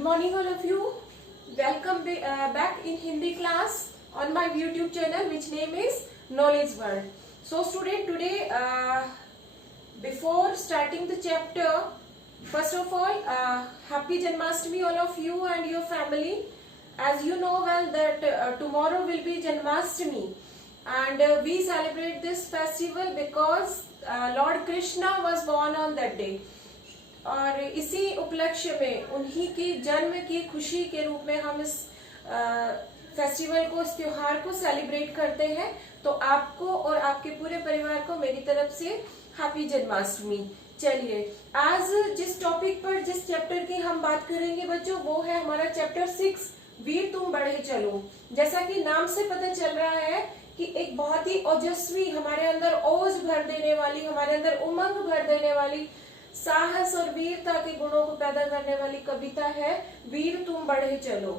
Good morning all of you. Welcome back in Hindi class on my YouTube channel which name is Knowledge World. So student, today before starting the chapter, first of all happy Janmashtami all of you and your family. As you know well that tomorrow will be Janmashtami and we celebrate this festival because Lord Krishna was born on that day. और इसी उपलक्ष्य में उन्हीं की जन्म की खुशी के रूप में हम इस फेस्टिवल को, इस त्योहार को सेलिब्रेट करते हैं। तो आपको और आपके पूरे परिवार को मेरी तरफ से हैप्पी जन्माष्टमी। चलिए, आज जिस टॉपिक पर, जिस चैप्टर की हम बात करेंगे बच्चों, वो है हमारा चैप्टर 6, वीर तुम बढ़े चलो। जैसा कि नाम से पता चल रहा है कि एक बहुत ही ओजस्वी, हमारे अंदर ओज भर देने वाली, हमारे अंदर उमंग भर देने वाली, साहस और वीरता के गुणों को पैदा करने वाली कविता है वीर तुम बढ़े चलो।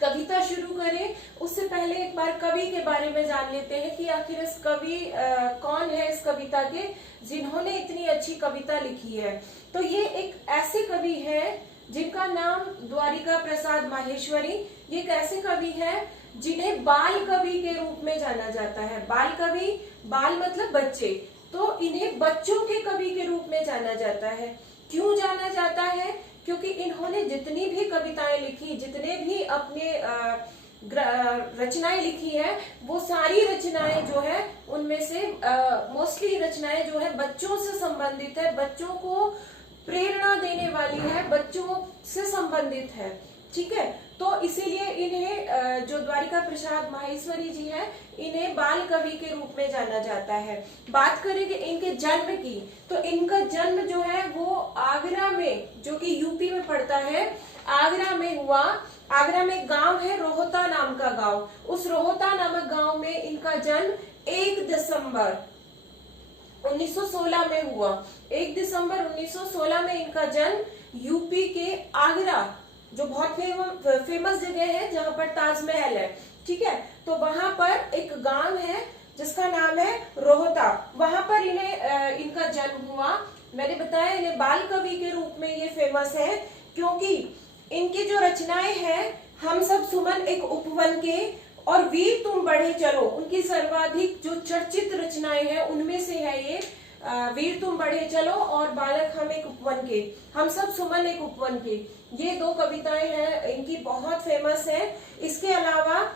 कविता शुरू करें उससे पहले एक बार कवि के बारे में जान लेते हैं कि आखिर इस कवि कौन है, इस कविता के जिन्होंने इतनी अच्छी कविता लिखी है। तो ये एक ऐसे कवि है जिनका नाम द्वारिका प्रसाद माहेश्वरी। ये एक ऐसे कवि है जिन्हें बाल कवि के रूप में जाना जाता है। बाल कवि, बाल मतलब बच्चे, तो इन्हें बच्चों के कवि के रूप में जाना जाता है। क्यों जाना जाता है? क्योंकि इन्होंने जितनी भी कविताएं लिखी, जितने भी अपने रचनाएं लिखी है, वो सारी रचनाएं जो है उनमें से मोस्टली रचनाएं जो है बच्चों से संबंधित है, बच्चों को प्रेरणा देने वाली है, बच्चों से संबंधित है। ठीक है, तो इसीलिए इन्हें जो द्वारिका प्रसाद माहेश्वरी जी हैं, इन्हें बाल कवि के रूप में जाना जाता है। बात करेंगे इनके जन्म की, तो इनका जन्म जो है वो आगरा में, जो कि यूपी में पड़ता है, आगरा में हुआ। आगरा में एक गांव है रोहता नाम का गांव, उस रोहता नामक गांव में इनका जन्म 1 दिसंबर 1916 में हुआ। 1 दिसंबर 1916 में इनका जन्म यूपी के आगरा, जो बहुत फेमस जगह है जहां पर ताजमहल है। ठीक है, तो वहां पर एक गांव है जिसका नाम है रोहता, वहां पर इन्हें इनका जन्म हुआ। मैंने बताया इन्हें बाल कवि के रूप में ये फेमस है क्योंकि इनकी जो रचनाएं हैं, हम सब सुमन एक उपवन के और वीर तुम बढ़े चलो, उनकी सर्वाधिक जो चर्चित रचनाएं हैं उनमें से है ये वीर तुम बढ़े चलो और बालक हम एक उपवन के, हम सब सुमन एक उपवन के। ये दो कविताएं हैं इनकी, बहुत फेमस है। इसके अलावा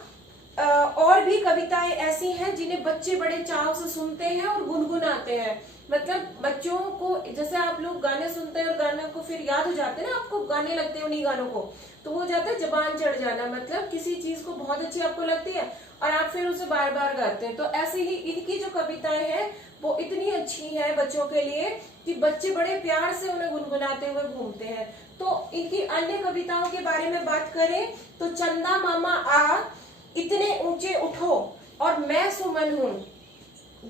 और भी कविताएं ऐसी हैं जिन्हें बच्चे बड़े चाव से सुनते हैं और गुनगुनाते हैं। मतलब बच्चों को, जैसे आप लोग गाने सुनते हैं और गाने को फिर याद हो जाते हैं ना, आपको गाने लगते हैं उन्हीं गानों को, तो वो जाता है जबान चढ़ जाना। मतलब किसी चीज को बहुत अच्छी आपको लगती है और आप फिर उसे बार बार गाते हैं। तो ऐसे ही इनकी जो कविताएं हैं वो इतनी अच्छी है बच्चों के लिए कि बच्चे बड़े प्यार से उन्हें गुनगुनाते हुए घूमते हैं। तो इनकी अन्य कविताओं के बारे में बात करें तो चंदा मामा आ, इतने ऊंचे उठो और मैं सुमन हूं,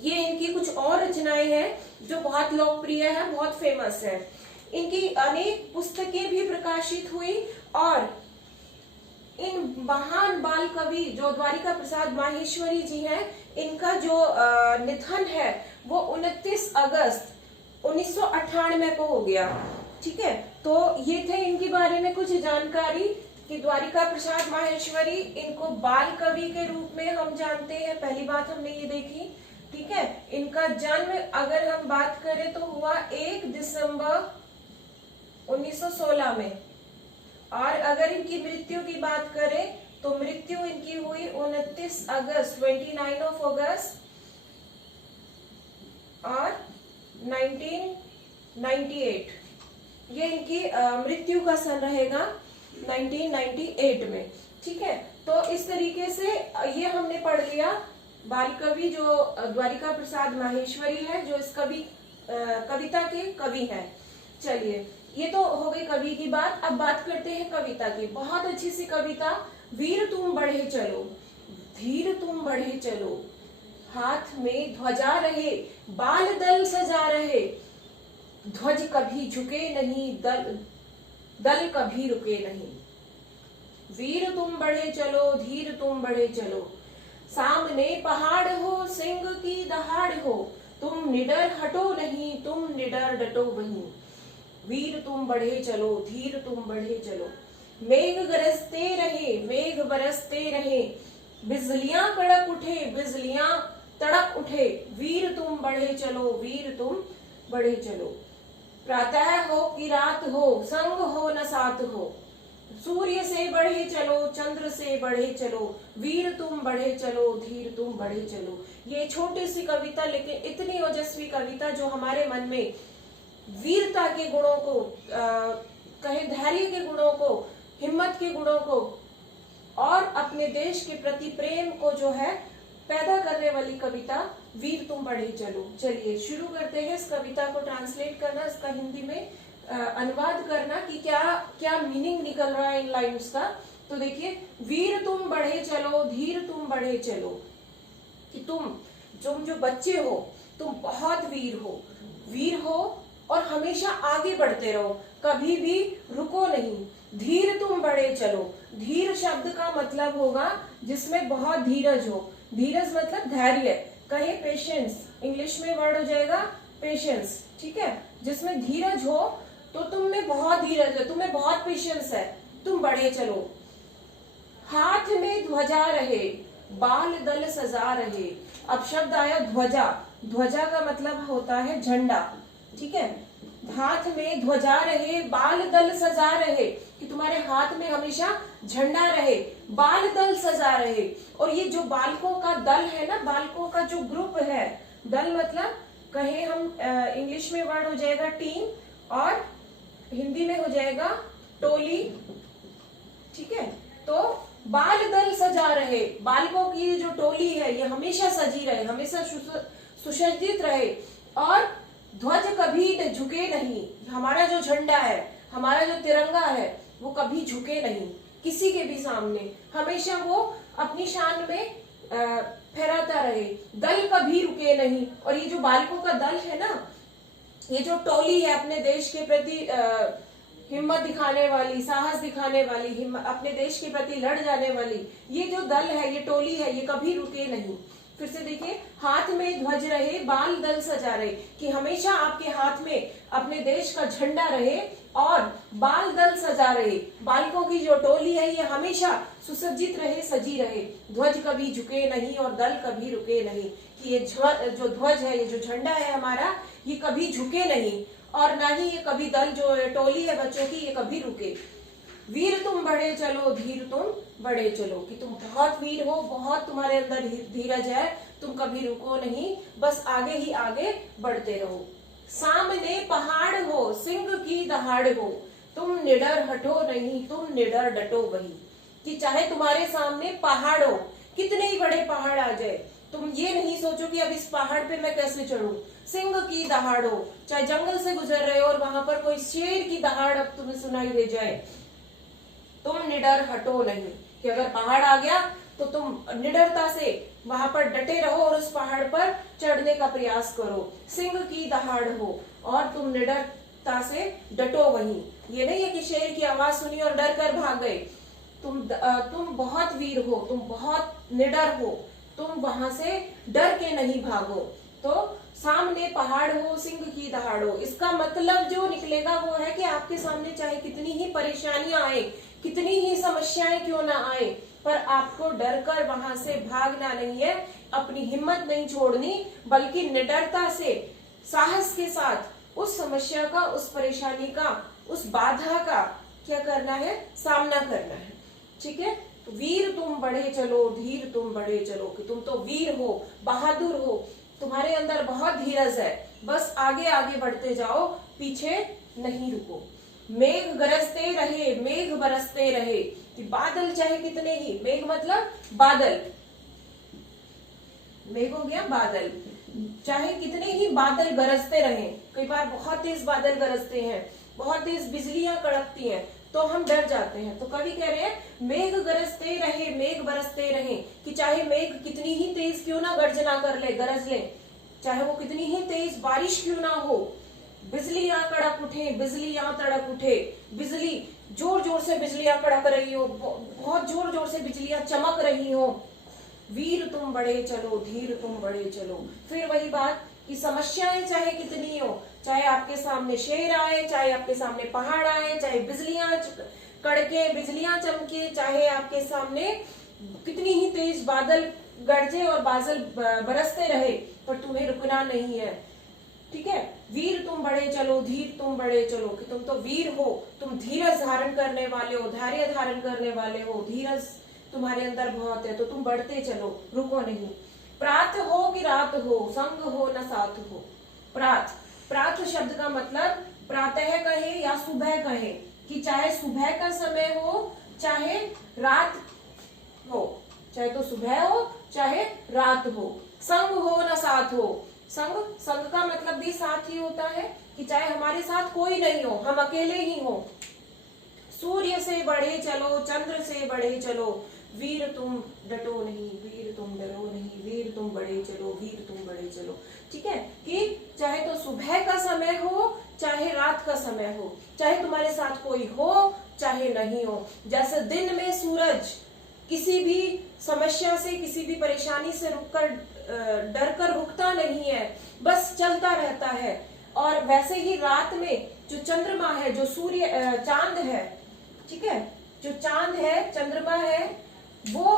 ये इनकी कुछ और रचनाएं हैं जो बहुत लोकप्रिय है, बहुत फेमस है। इनकी अनेक पुस्तकें भी प्रकाशित हुई और इन महान बाल कवि जो द्वारिका प्रसाद माहेश्वरी जी हैं, इनका जो निधन है वो 29 अगस्त 1998 को हो गया। ठीक है, तो ये थे इनके बारे में कुछ जानकारी कि द्वारिका प्रसाद माहेश्वरी, इनको बाल कवि के रूप में हम जानते हैं, पहली बात हमने ये देखी। ठीक है, इनका जन्म अगर हम बात करें तो हुआ 1 दिसंबर 1916 में, और अगर इनकी मृत्यु की बात करें तो मृत्यु इनकी हुई 29 अगस्त 29 ऑफ अगस्त और 1998। ये इनकी मृत्यु का सन रहेगा 1998 में। ठीक है, तो इस तरीके से ये हमने पढ़ लिया बाल कवि जो द्वारिका प्रसाद माहेश्वरी है, जो इस कविता के कवि हैं। चलिए, ये तो हो गई कवि की बात। अब बात करते हैं कविता की। बहुत अच्छी सी कविता, वीर तुम बढ़े चलो, धीर तुम बढ़े चलो, हाथ में ध्वजा रहे, बाल दल सजा रहे, ध्वज कभी झुके नहीं, दल कभी रुके नहीं। वीर तुम बढ़े चलो, धीर तुम बढ़े चलो, सामने पहाड़ हो, सिंह की दहाड़ हो, तुम निडर हटो नहीं, तुम निडर डटो वहीं। वीर तुम बढ़े चलो, धीर तुम बढ़े चलो। मेघ गरजते रहे, मेघ बरसते रहे, बिजलियां कड़क उठे, बिजलियां तड़क उठे, वीर तुम बढ़े चलो, वीर तुम बढ़े चलो। प्रातः हो कि रात हो, संग हो न साथ हो, सूर्य से बढ़े चलो, चंद्र से बढ़े चलो, वीर तुम बढ़े चलो, धीर तुम बढ़े चलो। ये छोटी सी कविता लेकिन इतनी ओजस्वी कविता जो हमारे मन में वीरता के गुणों को, कहे धैर्य के गुणों को, हिम्मत के गुणों को और अपने देश के प्रति प्रेम को जो है पैदा करने वाली कविता वीर तुम बढ़े चलो। चलिए शुरू करते हैं इस कविता को ट्रांसलेट करना, इसका हिंदी में अनुवाद करना कि क्या क्या मीनिंग निकल रहा है इन लाइन्स का। तो देखिए, वीर तुम बढ़े चलो, धीर तुम बढ़े चलो, कि तुम जो बच्चे हो तुम बहुत वीर हो और हमेशा आगे बढ़ते रहो, कभी भी रुको नहीं। धीर तुम बढ़े चलो, धीर शब्द का मतलब होगा जिसमें बहुत धीरज हो। धीरज मतलब धैर्य, कहे पेशेंस, इंग्लिश में वर्ड हो जाएगा पेशेंस, ठीक है। जिसमें धीरज हो तो तुम में बहुत धीरज है, तुम्हें बहुत पेशेंस है, तुम बढ़े चलो। हाथ में ध्वजा रहे, बाल दल सजा रहे। अब शब्द आया ध्वजा, ध्वजा का मतलब होता है झंडा, ठीक है। हाथ में ध्वजा रहे, बाल दल सजा रहे, कि तुम्हारे हाथ में हमेशा झंडा रहे, बाल दल सजा रहे। और ये जो बालकों का दल है ना, बालकों का जो ग्रुप है, दल मतलब कहे हम इंग्लिश में वर्ड हो जाएगा टीम और हिंदी में हो जाएगा टोली, ठीक है। तो बाल दल सजा रहे, बालकों की जो टोली है ये हमेशा सजी रहे, हमेशा सुसज्जित रहे, और ध्वज कभी झुके नहीं। हमारा जो झंडा है, हमारा जो तिरंगा है, वो कभी झुके नहीं किसी के भी सामने, हमेशा वो अपनी शान में फहराता रहे। दल कभी रुके नहीं। और ये जो बालकों का दल है ना, ये जो टोली है अपने देश के प्रति हिम्मत दिखाने वाली, साहस दिखाने वाली, अपने देश के प्रति लड़ जाने वाली, ये जो दल है, ये टोली है, ये कभी रुके नहीं। फिर से देखिए, हाथ में ध्वज रहे, बाल दल सजा रहे, कि हमेशा आपके हाथ में अपने देश का झंडा रहे और बाल दल सजा रहे। बालकों की जो टोली है ये हमेशा सुसज्जित रहे, सजी रहे, ध्वज कभी झुके नहीं और दल कभी रुके नहीं, कि ये जो ध्वज है, ये जो झंडा है हमारा, ये कभी झुके नहीं और ना ही ये कभी दल जो टोली है बच्चों की, ये कभी रुके। वीर तुम बढ़े चलो, धीर तुम बढ़े चलो, कि तुम बहुत वीर हो, बहुत तुम्हारे अंदर धीरज है, तुम कभी रुको नहीं, बस आगे ही आगे बढ़ते रहो। सामने पहाड़ हो, सिंह की दहाड़ हो, तुम निडर हटो नहीं, तुम निडर डटो वही। कि चाहे तुम्हारे सामने पहाड़ हो, कितने ही बड़े पहाड़ आ जाए, तुम ये नहीं सोचो कि अब इस पहाड़ पे मैं कैसे चढ़ूं। सिंह की दहाड़ हो, चाहे जंगल से गुजर रहे हो और वहां पर कोई शेर की दहाड़ अब तुम्हें सुनाई दे जाए, तुम निडर हटो नहीं, कि अगर पहाड़ आ गया तो तुम निडरता से वहां पर डटे रहो और उस पहाड़ पर चढ़ने का प्रयास करो। सिंह की दहाड़ हो और तुम निडरता से डटो वहीं। ये नहीं है कि शेर की आवाज सुनी और डर कर भाग गए। तुम बहुत वीर हो, तुम बहुत निडर हो, तुम वहां से डर के नहीं भागो। तो सामने पहाड़ हो, सिंह की दहाड़ हो, इसका मतलब जो निकलेगा वो है कि आपके सामने चाहे कितनी ही परेशानियां आए, कितनी ही समस्याएं क्यों ना आए, पर आपको डर कर वहां से भागना नहीं है, अपनी हिम्मत नहीं छोड़नी, बल्कि निडरता से, साहस के साथ उस समस्या का, उस परेशानी का, उस बाधा का क्या करना है, सामना करना है, ठीक है। तो वीर तुम बढ़े चलो, धीर तुम बढ़े चलो, कि तुम तो वीर हो, बहादुर हो, तुम्हारे अंदर बहुत धीरज है, बस आगे आगे बढ़ते जाओ, पीछे नहीं रुको। मेघ गरजते रहे, मेघ बरसते रहे, कि बादल चाहे कितने ही, मेघ मतलब बादल, मेघ हो गया बादल, चाहे कितने ही बादल गरजते रहे। कई बार बहुत तेज बादल गरजते हैं, बहुत तेज बिजलियां कड़कती हैं, तो हम डर जाते हैं। तो कवि कह रहे हैं मेघ गरजते रहे, मेघ बरसते रहे, कि चाहे मेघ कितनी ही तेज क्यों ना गर्जना कर ले, गरज ले, चाहे वो कितनी ही तेज बारिश क्यों ना हो, बिजलियां कड़क उठे, बिजलियां तड़क उठे, बिजली जोर जोर से बिजलियां कड़क रही हो, बहुत जोर जोर से बिजलियां चमक रही हो, वीर तुम बढ़े चलो, धीर तुम बढ़े चलो। फिर वही बात कि समस्याएं चाहे कितनी हो, चाहे आपके सामने शेर आए, चाहे आपके सामने पहाड़ आए, चाहे बिजलियां कड़के, बिजलियां चमके, चाहे आपके सामने कितनी ही तेज बादल गरजे और बादल बरसते रहे, पर तुम्हें रुकना नहीं है। ठीक है, वीर तुम बढ़े चलो, धीर तुम बढ़े चलो, कि तुम तो वीर हो, तुम धीरज धारण करने वाले हो, धैर्य धारण करने वाले हो, धीरज तुम्हारे अंदर बहुत है, तो तुम बढ़ते चलो, रुको नहीं। प्रात हो कि रात हो, संग हो न साथ हो। प्रात, प्रात शब्द का मतलब प्रातः कहे या सुबह कहे, कि चाहे सुबह का समय हो चाहे रात हो, चाहे तो सुबह हो चाहे रात हो। संग हो न साथ हो, संग, संग का मतलब भी साथ ही होता है, कि चाहे हमारे साथ कोई नहीं हो, हम अकेले ही हो। सूर्य से बढ़े चलो, चंद्र से बढ़े चलो, वीर तुम डटो नहीं, वीर तुम डरो नहीं, वीर तुम बढ़े चलो, वीर तुम बढ़े चलो। ठीक है, कि चाहे तो सुबह का समय हो चाहे रात का समय हो, चाहे तुम्हारे साथ कोई हो चाहे नहीं हो। जैसे दिन में सूरज किसी भी समस्या से, किसी भी परेशानी से रुककर, डर कर रुकता नहीं है, बस चलता रहता है। और वैसे ही रात में जो चंद्रमा है, जो सूर्य चांद है, ठीक है, जो चांद है, चंद्रमा है, वो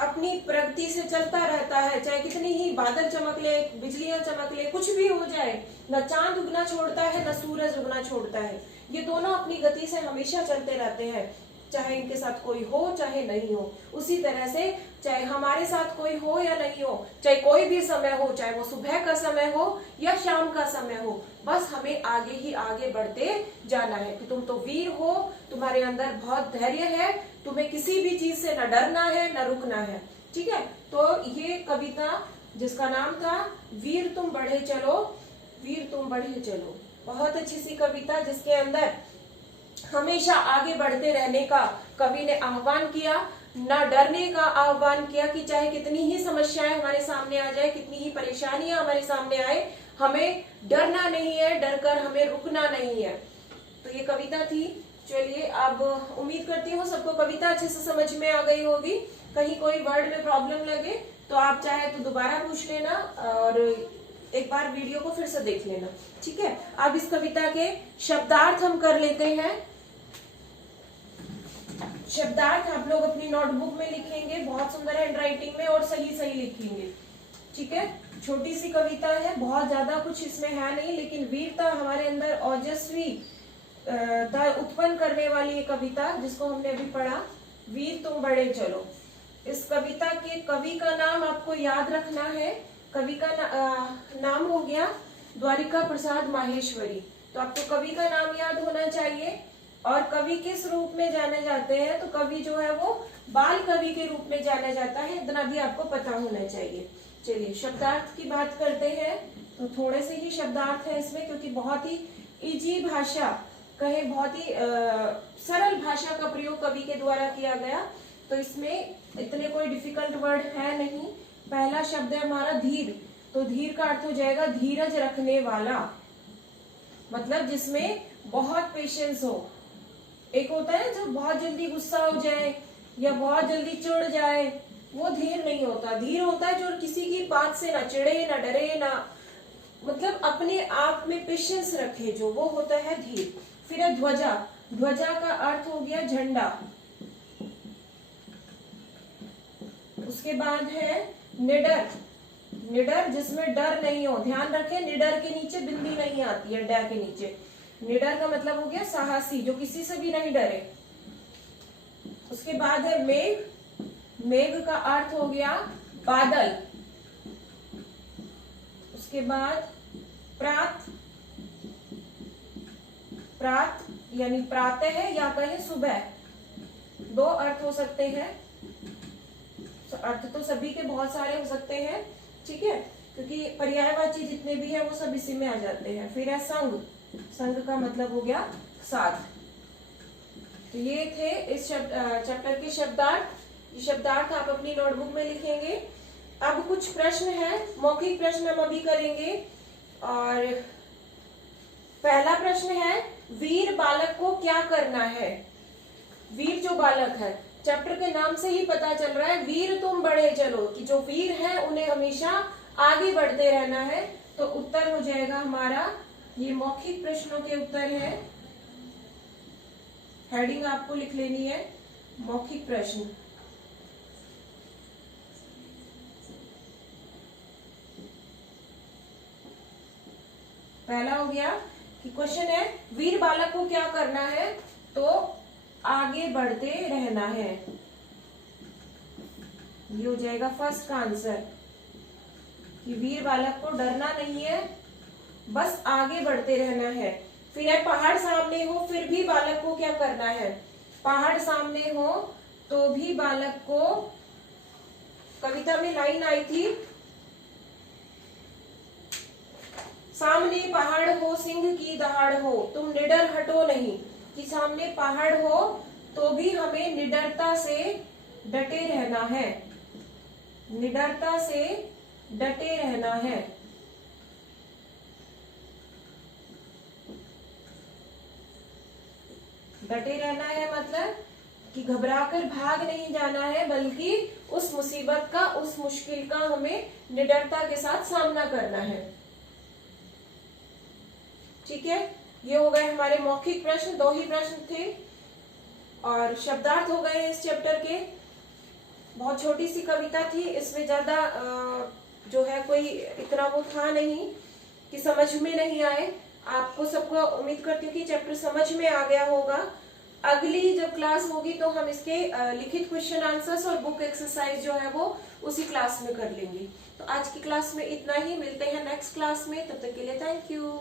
अपनी प्रगति से चलता रहता है, चाहे कितनी ही बादल चमक ले, बिजलियां चमक ले, कुछ भी हो जाए, न चांद उगना छोड़ता है न सूरज उगना छोड़ता है। ये दोनों अपनी गति से हमेशा चलते रहते हैं, चाहे इनके साथ कोई हो चाहे नहीं हो। उसी तरह से चाहे हमारे साथ कोई हो या नहीं हो, चाहे कोई भी समय हो, चाहे वो सुबह का समय हो या शाम का समय हो, बस हमें आगे ही आगे बढ़ते जाना है। कि तुम तो वीर हो, तुम्हारे अंदर बहुत धैर्य है, तुम्हें किसी भी चीज से न डरना है न रुकना है। ठीक है, तो ये कविता जिसका नाम था वीर तुम बढ़े चलो, वीर तुम बढ़े चलो, बहुत अच्छी सी कविता, जिसके अंदर हमेशा आगे बढ़ते रहने का कवि ने आह्वान किया, न डरने का आह्वान किया, कि चाहे कितनी ही समस्याएं हमारे सामने आ जाए, कितनी ही परेशानियां हमारे सामने आए, हमें डरना नहीं है, डरकर हमें रुकना नहीं है। तो ये कविता थी। चलिए, अब उम्मीद करती हूँ सबको कविता अच्छे से समझ में आ गई होगी। कहीं कोई वर्ड में प्रॉब्लम लगे तो आप चाहे तो दोबारा पूछ लेना और एक बार वीडियो को फिर से देख लेना। ठीक है, अब इस कविता के शब्दार्थ हम कर लेते हैं। शब्दार्थ आप लोग अपनी नोटबुक में लिखेंगे, बहुत सुंदर हैंडराइटिंग में, और सही सही लिखेंगे। ठीक है, छोटी सी कविता है, बहुत ज्यादा कुछ इसमें है नहीं, लेकिन वीरता हमारे अंदर ओजस्वी उत्पन्न करने वाली ये कविता, जिसको हमने अभी पढ़ा, वीर तुम बढ़े चलो। इस कविता के कवि का नाम आपको याद रखना है। कवि का नाम हो गया द्वारिका प्रसाद माहेश्वरी। तो आपको कवि का नाम याद होना चाहिए। और कवि किस रूप में जाने जाते हैं, तो कवि जो है वो बाल कवि के रूप में जाना जाता है, इतना भी आपको पता होना चाहिए। चलिए, शब्दार्थ की बात करते हैं। तो थोड़े से ही शब्दार्थ है इसमें, क्योंकि बहुत ही इजी भाषा कहे, बहुत ही सरल भाषा का प्रयोग कवि के द्वारा किया गया, तो इसमें इतने कोई डिफिकल्ट वर्ड है नहीं। पहला शब्द है हमारा धीर। तो धीर का अर्थ हो जाएगा धीरज रखने वाला, मतलब जिसमें बहुत पेशेंस हो। एक होता है जो बहुत जल्दी गुस्सा हो जाए या बहुत जल्दी चिढ़ जाए, वो धीर नहीं होता। धीर होता है जो किसी की बात से ना चिढ़े, ना डरे, ना मतलब अपने आप में पेशेंस रखे, जो वो होता है धीर। फिर है ध्वजा। ध्वजा का अर्थ हो गया झंडा। उसके बाद है निडर। निडर जिसमें डर नहीं हो। ध्यान रखें, निडर के नीचे बिंदी नहीं आती है, डर के नीचे। निडर का मतलब हो गया साहसी, जो किसी से भी नहीं डरे। उसके बाद है मेघ। मेघ का अर्थ हो गया बादल। उसके बाद प्रात। प्रात यानी प्रातः है या कहें सुबह, दो अर्थ हो सकते हैं। अर्थ तो सभी के बहुत सारे हो सकते हैं, ठीक है, क्योंकि पर्यायवाची जितने भी है वो सब इसी में आ जाते हैं। फिर है संग। संग का मतलब हो गया साथ। तो ये थे इस चैप्टर के शब्दार्थ। ये शब्दार्थ आप अपनी नोटबुक में लिखेंगे। अब कुछ प्रश्न है, मौखिक प्रश्न हम अभी करेंगे। और पहला प्रश्न है, वीर बालक को क्या करना है। वीर जो बालक है, चैप्टर के नाम से ही पता चल रहा है वीर तुम बढ़े चलो, कि जो वीर है उन्हें हमेशा आगे बढ़ते रहना है। तो उत्तर हो जाएगा हमारा, ये मौखिक प्रश्नों के उत्तर है। हेडिंग आपको लिख लेनी है, मौखिक प्रश्न। पहला हो गया कि क्वेश्चन है वीर बालक को क्या करना है, तो आगे बढ़ते रहना है। ये हो जाएगा फर्स्ट का आंसर कि वीर बालक को डरना नहीं है, बस आगे बढ़ते रहना है। फिर है पहाड़ सामने हो फिर भी बालक को क्या करना है, पहाड़ सामने हो तो भी बालक को, कविता में लाइन आई थी, सामने पहाड़ हो सिंह की दहाड़ हो तुम निडर हटो नहीं, कि सामने पहाड़ हो तो भी हमें निडरता से डटे रहना है, निडरता से डटे रहना है। डटे रहना है मतलब कि घबराकर भाग नहीं जाना है, बल्कि उस मुसीबत का, उस मुश्किल का हमें निडरता के साथ सामना करना है। ठीक है, ये हो गए हमारे मौखिक प्रश्न, 2 ही प्रश्न थे और शब्दार्थ हो गए इस चैप्टर के। बहुत छोटी सी कविता थी, इसमें ज्यादा जो है कोई इतना वो था नहीं कि समझ में नहीं आए। आपको सबको उम्मीद करती हूँ कि चैप्टर समझ में आ गया होगा। अगली जब क्लास होगी तो हम इसके लिखित क्वेश्चन आंसर्स और बुक एक्सरसाइज जो है वो उसी क्लास में कर लेंगे। तो आज की क्लास में इतना ही, मिलते हैं नेक्स्ट क्लास में, तब तक के लिए थैंक यू।